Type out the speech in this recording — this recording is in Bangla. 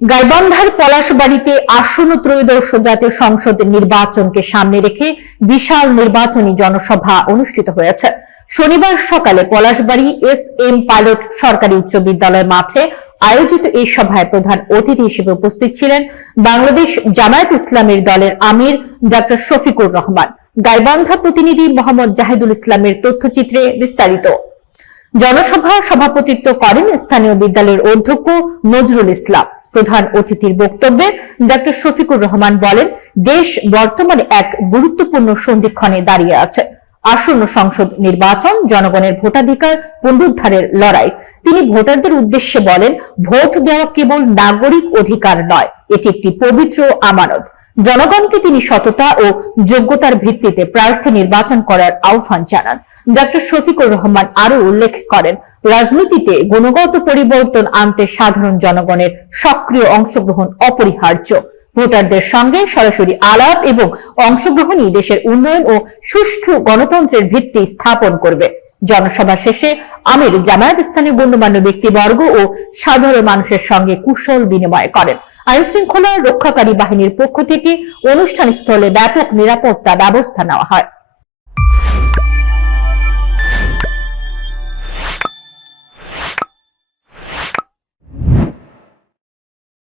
গাইবান্ধার পলাশবাড়ীতে আসন্ন ত্রয়োদশ জাতীয় সংসদ নির্বাচনকে সামনে রেখে বিশাল নির্বাচনী জনসভা অনুষ্ঠিত হয়েছে। শনিবার সকালে পলাশবাড়ী এস.এম. পাইলট সরকারি উচ্চ বিদ্যালয় মাঠে আয়োজিত এই সভায় প্রধান অতিথি হিসেবে উপস্থিত ছিলেন বাংলাদেশ জামায়াত ইসলামীর দলের আমির ডক্টর শফিকুর রহমান। গাইবান্ধা প্রতিনিধি মোহাম্মদ জাহিদুল ইসলামের তথ্যচিত্রে বিস্তারিত। জনসভা সভাপতিত্ব করেন স্থানীয় বিদ্যালয়ের অধ্যক্ষ নজরুল ইসলাম। প্রধান অতিথির বক্তব্যে ডক্টর শফিকুর রহমান বলেন, দেশ বর্তমানে এক গুরুত্বপূর্ণ সন্ধিক্ষণে দাঁড়িয়ে আছে। আসন্ন সংসদ নির্বাচন জনগণের ভোটাধিকার পুনরুদ্ধারের লড়াই। তিনি ভোটারদের উদ্দেশ্যে বলেন, ভোট দেওয়া কেবল নাগরিক অধিকার নয়, এটি একটি পবিত্র আমানত। জনগণকে তিনি সততা ও যোগ্যতার ভিত্তিতে প্রার্থী নির্বাচন করার আহ্বান জানান। ডক্টর শফিকুর রহমান আরো উল্লেখ করেন, রাজনীতিতে গুণগত পরিবর্তন আনতে সাধারণ জনগণের সক্রিয় অংশগ্রহণ অপরিহার্য। ভোটারদের সঙ্গে সরাসরি আলাপ এবং অংশগ্রহণই দেশের উন্নয়ন ও সুষ্ঠু গণতন্ত্রের ভিত্তি স্থাপন করবে। জনসভা শেষে আমির জামায়াত স্থানীয় গণ্যমান্য ব্যক্তিবর্গ ও সাধারণ মানুষের সঙ্গে কুশল বিনিময় করেন। আইন শৃঙ্খলা রক্ষাকারী বাহিনীর পক্ষ থেকে অনুষ্ঠান স্থলে ব্যাপক নিরাপত্তা ব্যবস্থা নেওয়া হয়।